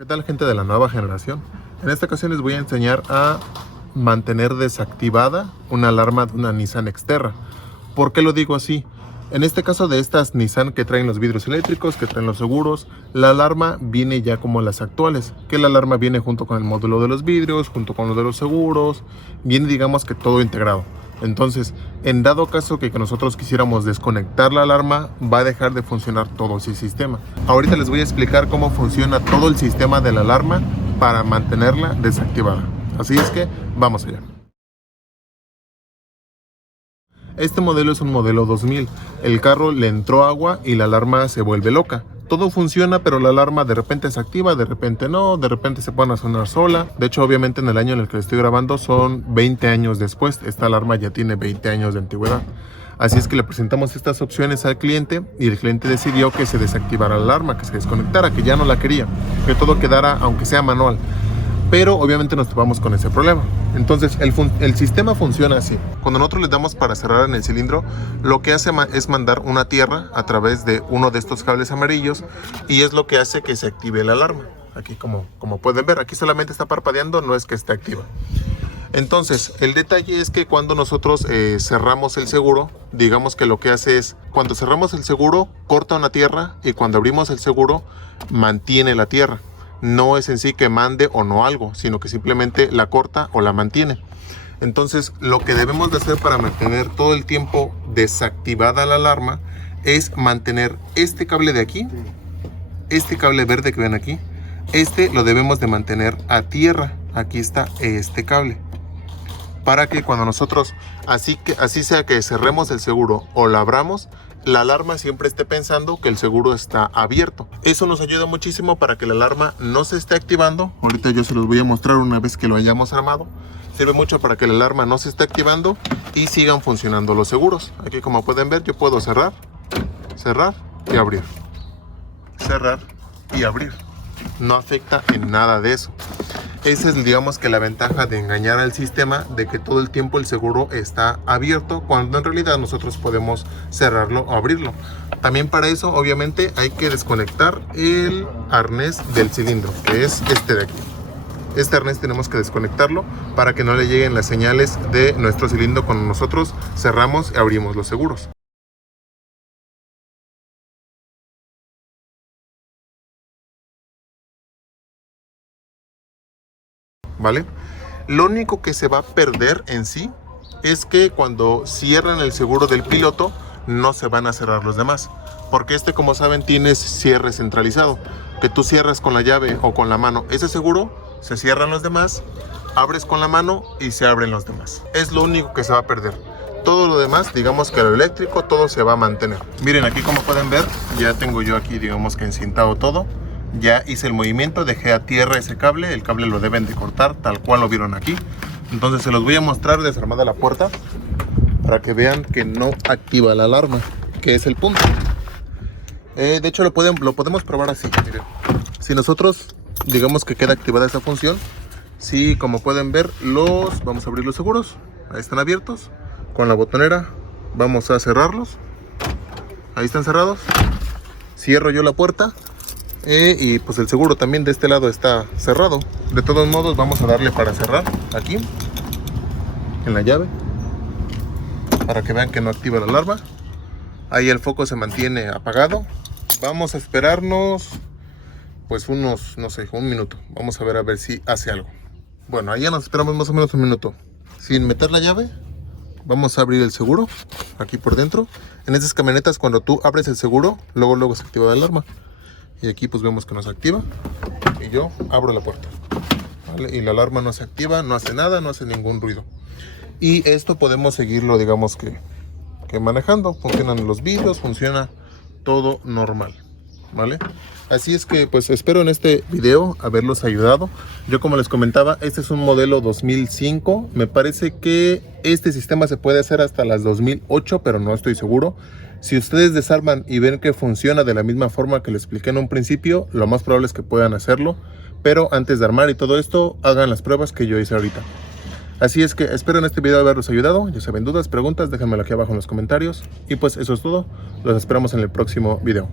¿Qué tal, gente de la nueva generación? En esta ocasión les voy a enseñar a mantener desactivada una alarma de una Nissan Xterra. ¿Por qué lo digo así? En este caso de estas Nissan que traen los vidrios eléctricos, que traen los seguros, la alarma viene ya como las actuales, que la alarma viene junto con el módulo de los vidrios, junto con lo de los seguros, viene, digamos, que todo integrado. Entonces, en dado caso que nosotros quisiéramos desconectar la alarma, va a dejar de funcionar todo ese sistema. Ahorita les voy a explicar cómo funciona todo el sistema de la alarma para mantenerla desactivada. Así es que vamos allá. Este modelo es un modelo 2000. El carro le entró agua y la alarma se vuelve loca. Todo funciona, pero la alarma de repente se activa, de repente no, de repente se pone a sonar sola. De hecho, obviamente en el año en el que estoy grabando son 20 años después. Esta alarma ya tiene 20 años de antigüedad. Así es que le presentamos estas opciones al cliente y el cliente decidió que se desactivara la alarma, que se desconectara, que ya no la quería, que todo quedara aunque sea manual. Pero obviamente nos topamos con ese problema. Entonces el sistema funciona así. Cuando nosotros le damos para cerrar en el cilindro, lo que hace es mandar una tierra a través de uno de estos cables amarillos, y es lo que hace que se active la alarma. Aquí como pueden ver, aquí solamente está parpadeando, no es que esté activa. Entonces el detalle es que cuando nosotros cerramos el seguro, digamos que lo que hace es, cuando cerramos el seguro corta una tierra, y cuando abrimos el seguro mantiene la tierra. No es en sí que mande o no algo, sino que simplemente la corta o la mantiene. Entonces, lo que debemos de hacer para mantener todo el tiempo desactivada la alarma es mantener este cable de aquí, este cable verde que ven aquí, este lo debemos de mantener a tierra. Aquí está este cable, para que cuando nosotros, así sea que cerremos el seguro o la abramos, la alarma siempre esté pensando que el seguro está abierto. Eso nos ayuda muchísimo para que la alarma no se esté activando. Ahorita yo se los voy a mostrar una vez que lo hayamos armado. Sirve mucho para que la alarma no se esté activando y sigan funcionando los seguros. Aquí, como pueden ver, yo puedo cerrar, cerrar y abrir, cerrar y abrir. No afecta en nada de eso. Esa es, digamos, que la ventaja de engañar al sistema, de que todo el tiempo el seguro está abierto, cuando en realidad nosotros podemos cerrarlo o abrirlo. También para eso, obviamente, hay que desconectar el arnés del cilindro, que es este de aquí. Este arnés tenemos que desconectarlo para que no le lleguen las señales de nuestro cilindro cuando nosotros cerramos y abrimos los seguros. ¿Vale? Lo único que se va a perder en sí es que cuando cierran el seguro del piloto no se van a cerrar los demás, porque como saben, tiene cierre centralizado, que tú cierras con la llave o con la mano ese seguro, se cierran los demás, abres con la mano y se abren los demás. Es lo único que se va a perder. Todo lo demás, digamos que lo eléctrico, todo se va a mantener. Miren, aquí como pueden ver, ya tengo yo aquí, digamos que encintado todo. Ya hice el movimiento, dejé a tierra ese cable. El cable lo deben de cortar tal cual lo vieron aquí. Entonces se los voy a mostrar desarmada la puerta, para que vean que no activa la alarma, que es el punto. De hecho lo podemos probar así. Miren. Si nosotros, digamos que queda activada esa función, sí, como pueden ver, vamos a abrir los seguros. Ahí están abiertos. Con la botonera vamos a cerrarlos. Ahí están cerrados. Cierro yo la puerta. Y pues el seguro también de este lado está cerrado. De todos modos, vamos a darle para cerrar aquí en la llave, para que vean que no activa la alarma. Ahí el foco se mantiene apagado. Vamos a esperarnos pues unos, no sé, un minuto. Vamos a ver si hace algo. Bueno, ahí ya nos esperamos más o menos un minuto. Sin meter la llave, vamos a abrir el seguro aquí por dentro. En estas camionetas, cuando tú abres el seguro, luego se activa la alarma. Y aquí pues vemos que no se activa, y yo abro la puerta, ¿vale? Y la alarma no se activa, no hace nada, no hace ningún ruido. Y esto podemos seguirlo, digamos que manejando. Funcionan los vidrios, funciona todo normal, ¿vale? Así es que pues espero en este video haberlos ayudado. Yo, como les comentaba, este es un modelo 2005. Me parece que este sistema se puede hacer hasta las 2008, pero no estoy seguro. Si ustedes desarman y ven que funciona de la misma forma que les expliqué en un principio, lo más probable es que puedan hacerlo. Pero antes de armar y todo esto, hagan las pruebas que yo hice ahorita. Así es que espero en este video haberlos ayudado. Ya saben, dudas, preguntas, déjenmelo aquí abajo en los comentarios. Y pues eso es todo. Los esperamos en el próximo video.